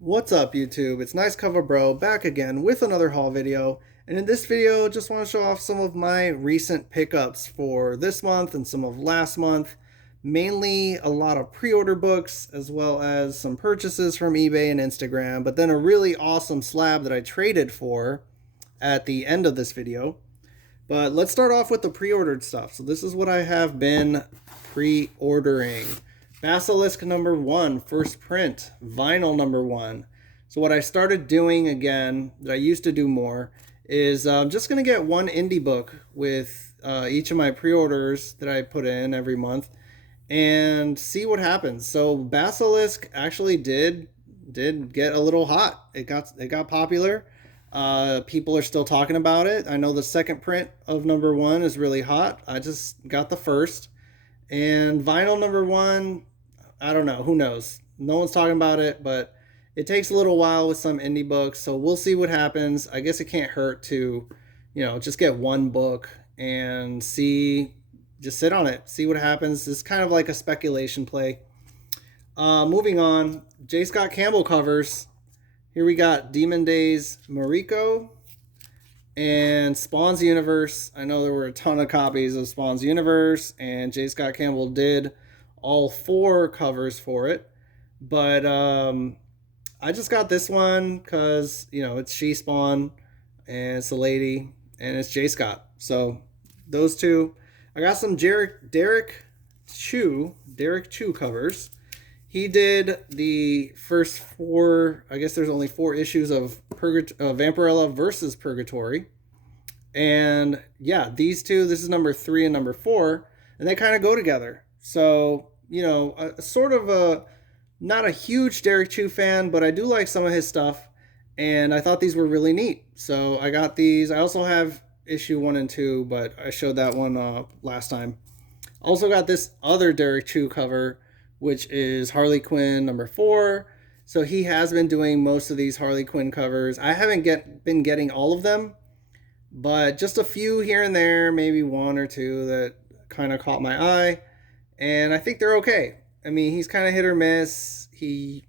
What's up, YouTube? It's Nice Cover Bro back again with another haul video. And in this video, just want to show off some of my recent pickups for this month and some of last month. Mainly a lot of pre-order books as well as some purchases from eBay and Instagram, but then a really awesome slab that I traded for at the end of this video. But let's start off with the pre-ordered stuff. So this is what I have been pre-ordering. Basilisk number 1, first print, vinyl number 1. So what I started doing again, that I used to do more, is I'm just going to get one indie book with each of my pre-orders that I put in every month and see what happens. So Basilisk actually did get a little hot. It got popular. People are still talking about it. I know the second print of number 1 is really hot. I just got the first. And vinyl number 1, I don't know. Who knows? No one's talking about it, but it takes a little while with some indie books. So we'll see what happens. I guess it can't hurt to, just get one book and see, just sit on it, see what happens. It's kind of like a speculation play. Moving on, J. Scott Campbell covers. Here we got Demon Days Mariko and Spawn's Universe. I know there were a ton of copies of Spawn's Universe, and J. Scott Campbell did all 4 covers for it. But I just got this one because, it's She Spawn, and it's a lady, and it's J. Scott. So those two. I got some Derek Chu covers. He did the first 4, I guess there's only 4 issues of Vampirella versus Purgatory. And yeah, these two, this is number 3 and number 4, and they kind of go together. So, sort of not a huge Derek Chu fan, but I do like some of his stuff, and I thought these were really neat. So I got these. I also have issue 1 and 2, but I showed that one last time. Also got this other Derek Chu cover, which is Harley Quinn number 4. So he has been doing most of these Harley Quinn covers. I haven't been getting all of them, but just a few here and there, maybe 1 or 2 that kind of caught my eye, and I think they're okay. I mean, he's kind of hit or miss. He,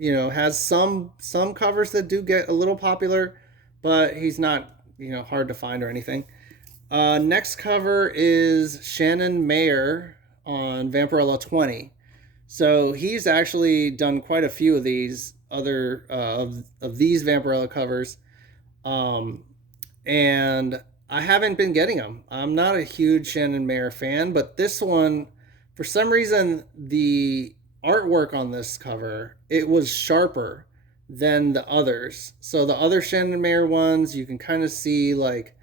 has some covers that do get a little popular, but he's not, hard to find or anything. Next cover is Shannon Mayer on Vampirella 20. So he's actually done quite a few of these other of these Vampirella covers, and I haven't been getting them. I'm not a huge Shannon Mayer fan, but this one, for some reason, the artwork on this cover, it was sharper than the others. So the other Shannon Mayer ones, you can kind of see like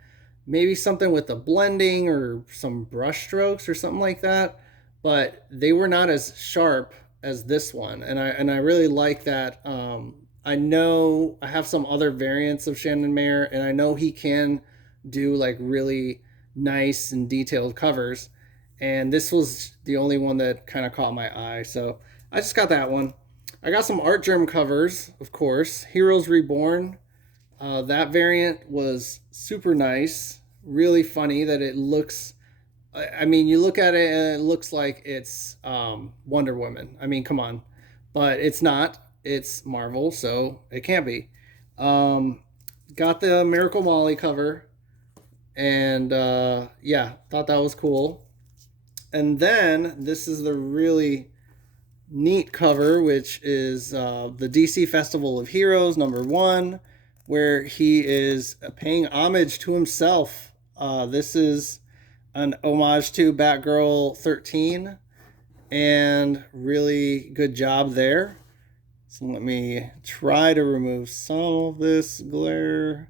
maybe something with the blending or some brush strokes or something like that, but they were not as sharp as this one, and I really like that. I know I have some other variants of Shannon Mayer, and I know he can do like really nice and detailed covers, and this was the only one that kind of caught my eye, so I just got that one. I got some Art Germ covers, of course. Heroes Reborn. That variant was super nice. Really funny that it looks, I mean, you look at it and it looks like it's Wonder Woman. I mean, come on. But it's not. It's Marvel, so it can't be. Got the Miracle Molly cover. And yeah, thought that was cool. And then this is the really neat cover, which is the DC Festival of Heroes number 1, where he is paying homage to himself. This is an homage to Batgirl 13, and really good job there. So let me try to remove some of this glare.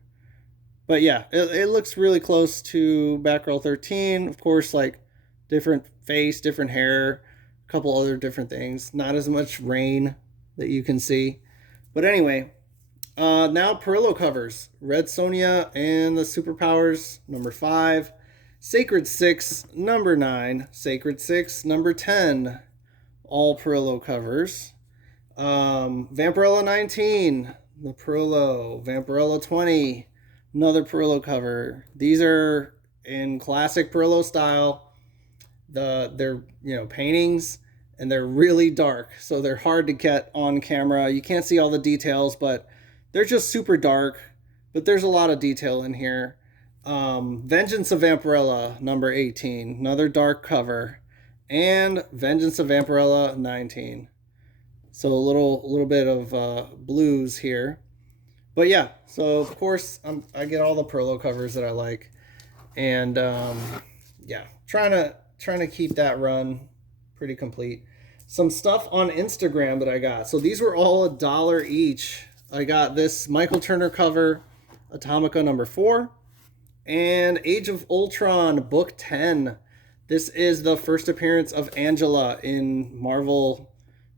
But yeah, it looks really close to Batgirl 13. Of course, like different face, different hair, a couple other different things. Not as much rain that you can see. But anyway, now Perillo covers. Red Sonja and the Superpowers, number 5. Sacred 6, number 9. Sacred 6, number 10. All Perillo covers. Vampirella 19, the Perillo. Vampirella 20, another Perillo cover. These are in classic Perillo style. They're paintings, and they're really dark, so they're hard to get on camera. You can't see all the details, but they're just super dark. But there's a lot of detail in here. Vengeance of Vampirella number 18, another dark cover, and Vengeance of Vampirella 19. So a little bit of blues here. But yeah, so of course I get all the Perlo covers that I like, and yeah, trying to keep that run pretty complete. Some stuff on Instagram that I got. So these were all $1 each. I got this Michael Turner cover, Atomica number 4, and Age of Ultron book 10. This is the first appearance of Angela in Marvel,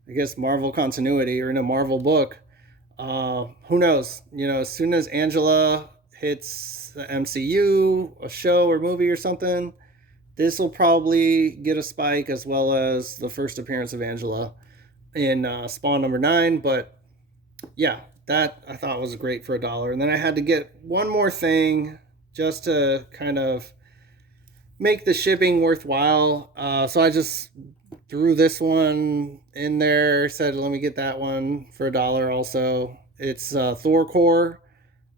I guess Marvel continuity, or in a Marvel book. Who knows? You know, as soon as Angela hits the MCU, a show or movie or something, this will probably get a spike, as well as the first appearance of Angela in Spawn number 9. But yeah, that I thought was great for $1. And then I had to get one more thing just to kind of make the shipping worthwhile. So I just threw this one in there, said, let me get that one for $1 also. It's Thor Core.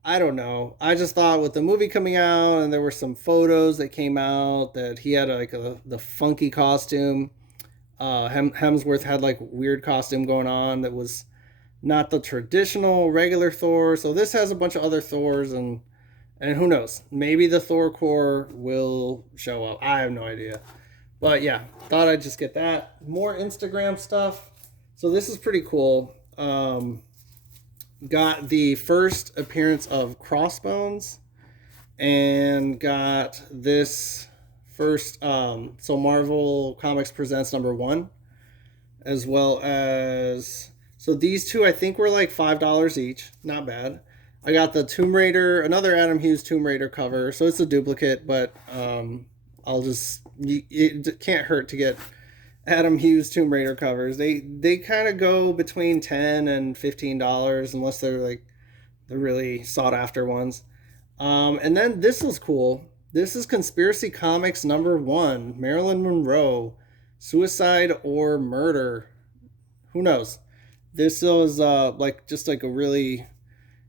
I don't know. I just thought with the movie coming out, and there were some photos that came out that he had the funky costume. Hemsworth had like weird costume going on that was not the traditional regular Thor. So this has a bunch of other Thors, and who knows? Maybe the Thor Core will show up. I have no idea. But yeah, thought I'd just get that. More Instagram stuff. So this is pretty cool. Got the first appearance of Crossbones, and got this first so Marvel Comics Presents number 1, as well as, so these two I think were like $5 each. Not bad. I got the Tomb Raider, another Adam Hughes Tomb Raider cover, so it's a duplicate, but it can't hurt to get Adam Hughes Tomb Raider covers. They kind of go between $10 and $15, unless they're like the really sought after ones. And then this was cool. This is Conspiracy Comics number 1, Marilyn Monroe, Suicide or Murder. Who knows? This was just like a really,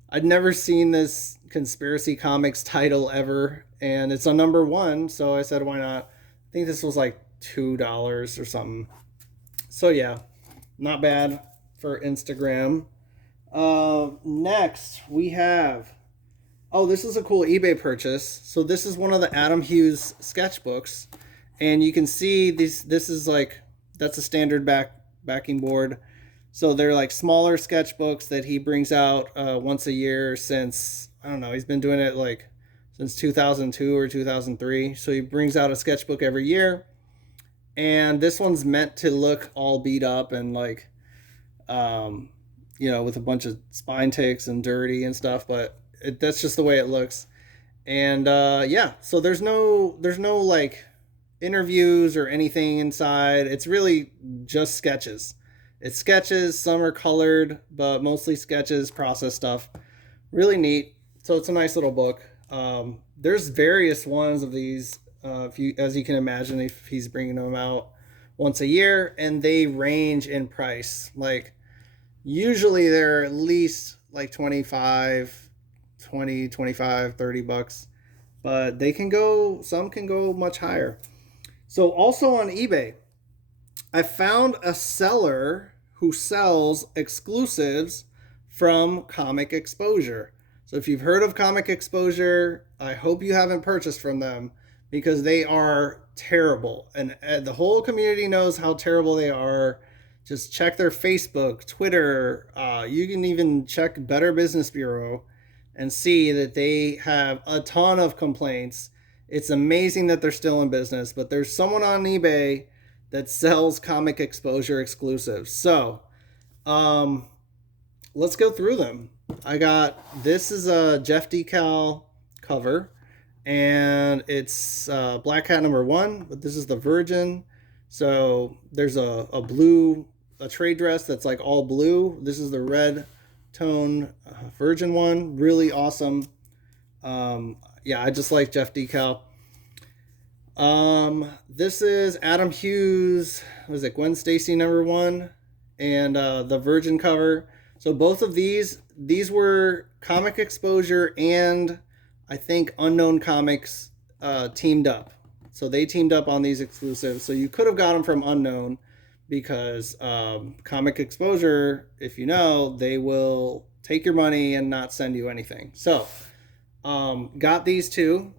I'd never seen this Conspiracy Comics title ever, and it's a number 1, so I said, why not? I think this was like $2 or something. So yeah, not bad for Instagram. Next we have, this is a cool eBay purchase. So this is one of the Adam Hughes sketchbooks, and you can see this is like, that's a standard backing board. So they're like smaller sketchbooks that he brings out once a year since, I don't know, he's been doing it like since 2002 or 2003. So he brings out a sketchbook every year. And this one's meant to look all beat up and like, with a bunch of spine ticks and dirty and stuff, but that's just the way it looks. And yeah, so there's no like interviews or anything inside. It's really just sketches. It's sketches. Some are colored, but mostly sketches, process stuff. Really neat. So it's a nice little book. There's various ones of these. As you can imagine, if he's bringing them out once a year, and they range in price. Like usually they're at least like 25, 30 bucks, but some can go much higher. So also on eBay, I found a seller who sells exclusives from Comic Exposure. So if you've heard of Comic Exposure, I hope you haven't purchased from them, because they are terrible. And the whole community knows how terrible they are. Just check their Facebook, Twitter. You can even check Better Business Bureau and see that they have a ton of complaints. It's amazing that they're still in business, but there's someone on eBay that sells Comic Exposure exclusives. So let's go through them. This is a Jeff Dekl cover, and it's Black Hat number 1, but this is the Virgin. So there's a trade dress that's like all blue. This is the red tone Virgin one. Really awesome. Yeah, I just like Jeff Dekl. This is Adam Hughes, was it Gwen Stacy #1, and the Virgin cover. So both of these were Comic Exposure and I think Unknown Comics teamed up. So they teamed up on these exclusives. So you could have got them from Unknown because Comic Exposure, if you know, they will take your money and not send you anything. So got these two.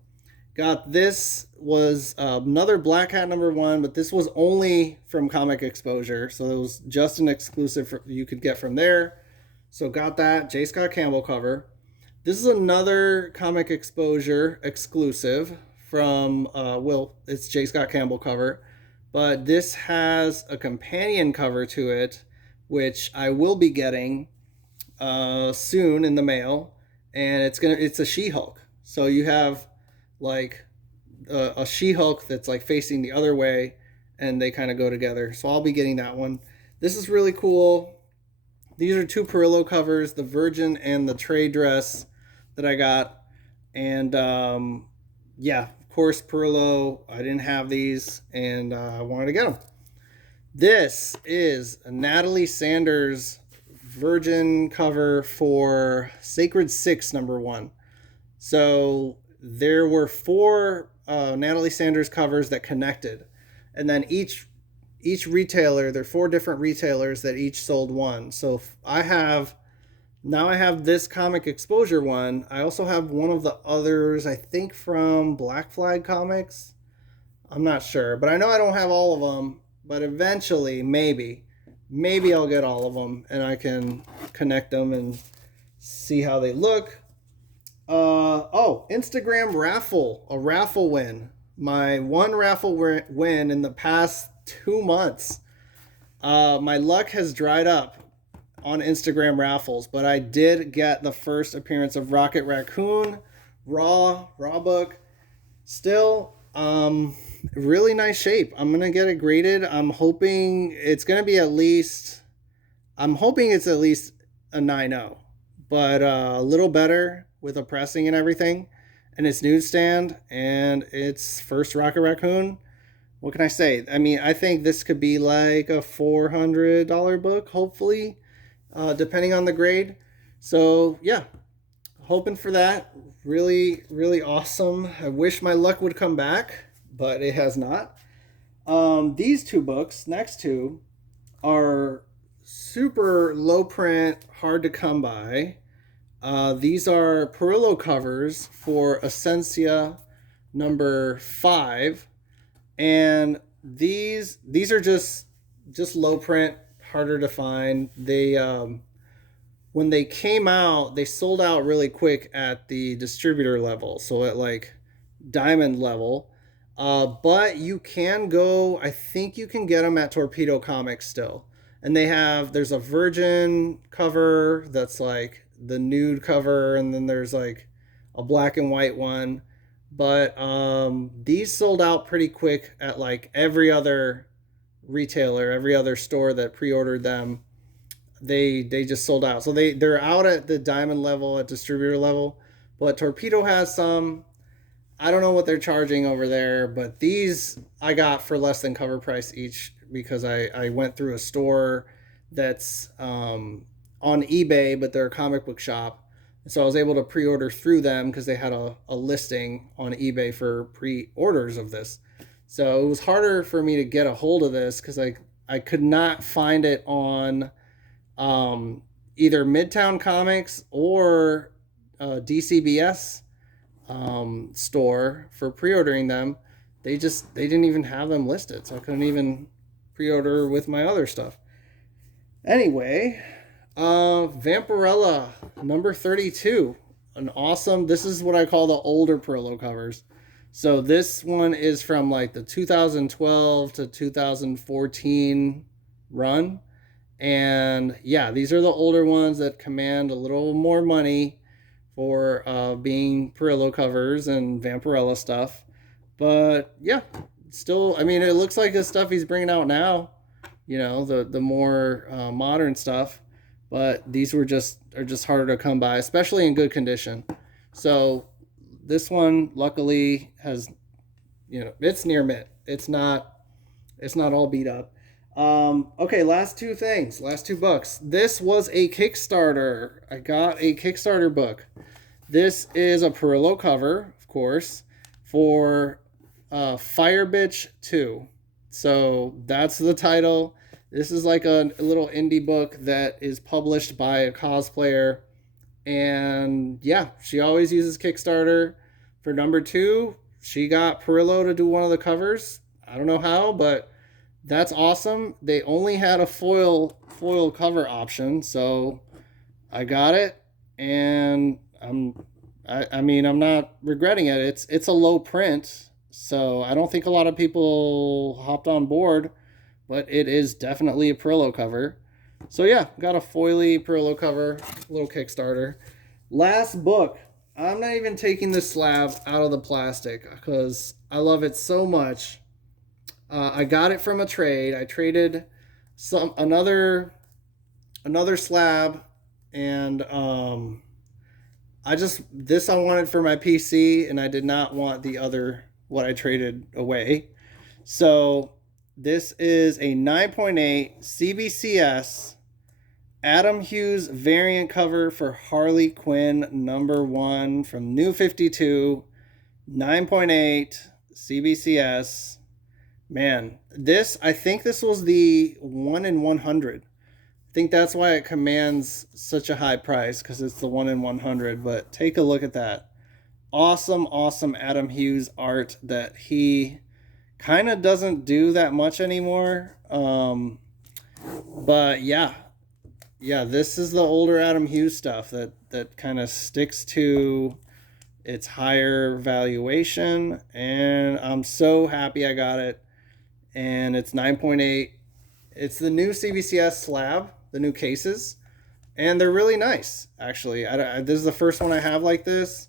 Got this was another Black Hat #1, but this was only from Comic Exposure, so it was just an exclusive you could get from there. So got that J. Scott Campbell cover. This is another Comic Exposure exclusive from it's J. Scott Campbell cover, but this has a companion cover to it, which I will be getting soon in the mail, and it's a She-Hulk. So you have like a She-Hulk that's like facing the other way, and they kind of go together. So I'll be getting that one. This is really cool. These are two Perillo covers, the Virgin and the trade dress that I got. And yeah, of course, Perillo, I didn't have these, and I wanted to get them. This is a Natalie Sanders Virgin cover for Sacred Six #1. So there were four Natalie Sanders covers that connected, and then each retailer, there are four different retailers that each sold one. So I have this Comic Exposure one. I also have one of the others, I think from Black Flag Comics. I'm not sure, but I know I don't have all of them. But eventually, maybe I'll get all of them, and I can connect them and see how they look. Instagram raffle, a raffle win. My one raffle win in the past 2 months. My luck has dried up on Instagram raffles, but I did get the first appearance of Rocket Raccoon, raw book. Still, really nice shape. I'm gonna get it graded. I'm hoping it's at least a 9.0, but a little better with a pressing and everything. And it's newsstand, and it's first Rocket Raccoon. What can I say? I mean, I think this could be like a $400 book, hopefully, depending on the grade. So yeah, hoping for that. Really, really awesome. I wish my luck would come back, but it has not. These two books, next two, are super low print, hard to come by. These are Perillo covers for Essentia #5, and these are just low print, harder to find. They when they came out, they sold out really quick at the distributor level, so at like diamond level. But you can go, I think you can get them at Torpedo Comics still. And there's a Virgin cover that's like the nude cover, and then there's like a black and white one. But these sold out pretty quick at like every other retailer, every other store that pre-ordered them. They just sold out. So they're out at the diamond level, at distributor level. But Torpedo has some. I don't know what they're charging over there, but these I got for less than cover price each because I went through a store that's on eBay, but they're a comic book shop. So I was able to pre-order through them because they had a listing on eBay for pre-orders of this. So it was harder for me to get a hold of this because I could not find it on either Midtown Comics or DCBS store for pre-ordering them. They didn't even have them listed, so I couldn't even pre-order with my other stuff. Anyway, Vampirella #32, this is what I call the older Perillo covers. So this one is from like the 2012 to 2014 run, and yeah, these are the older ones that command a little more money for being Perillo covers and Vampirella stuff. But yeah, still, I mean, it looks like the stuff he's bringing out now, the more modern stuff. But these are just harder to come by, especially in good condition. So this one, luckily, has, it's near mint. It's not all beat up. Okay, last two things, last two books. This was a Kickstarter. I got a Kickstarter book. This is a Perillo cover, of course, for Fire Bitch 2. So that's the title. This is like a little indie book that is published by a cosplayer. And yeah, she always uses Kickstarter for number 2. She got Perillo to do one of the covers. I don't know how, but that's awesome. They only had a foil cover option, so I got it, and I mean, I'm not regretting it. It's a low print, so I don't think a lot of people hopped on board, but it is definitely a Perillo cover. So yeah, got a foily Perillo cover, little Kickstarter. Last book. I'm not even taking the slab out of the plastic because I love it so much. I got it from a trade. I traded another slab, and I wanted for my PC, and I did not want the other what I traded away. So this is a 9.8 CBCS Adam Hughes variant cover for Harley Quinn #1 from New 52, 9.8 CBCS. Man, I think this was the 1 in 100. I think that's why it commands such a high price, because it's the 1 in 100. But take a look at that. Awesome, awesome Adam Hughes art that he kind of doesn't do that much anymore. But yeah, this is the older Adam Hughes stuff that kind of sticks to its higher valuation, and I'm so happy I got it. And it's 9.8. It's the new CBCS slab, the new cases, and they're really nice, actually. This is the first one I have like this,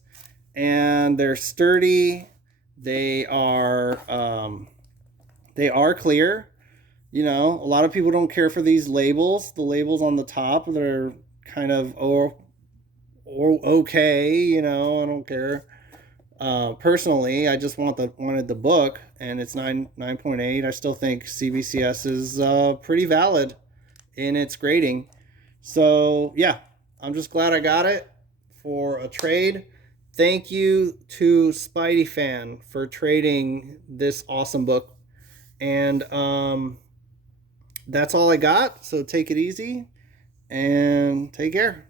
and they're sturdy. They are clear. A lot of people don't care for these labels. The labels on the top, they're kind of or okay. I don't care. Personally, I just wanted the book, and it's 9.8. I still think CBCS is pretty valid in its grading. So yeah, I'm just glad I got it for a trade. Thank you to Spidey Fan for trading this awesome book. And that's all I got. So take it easy and take care.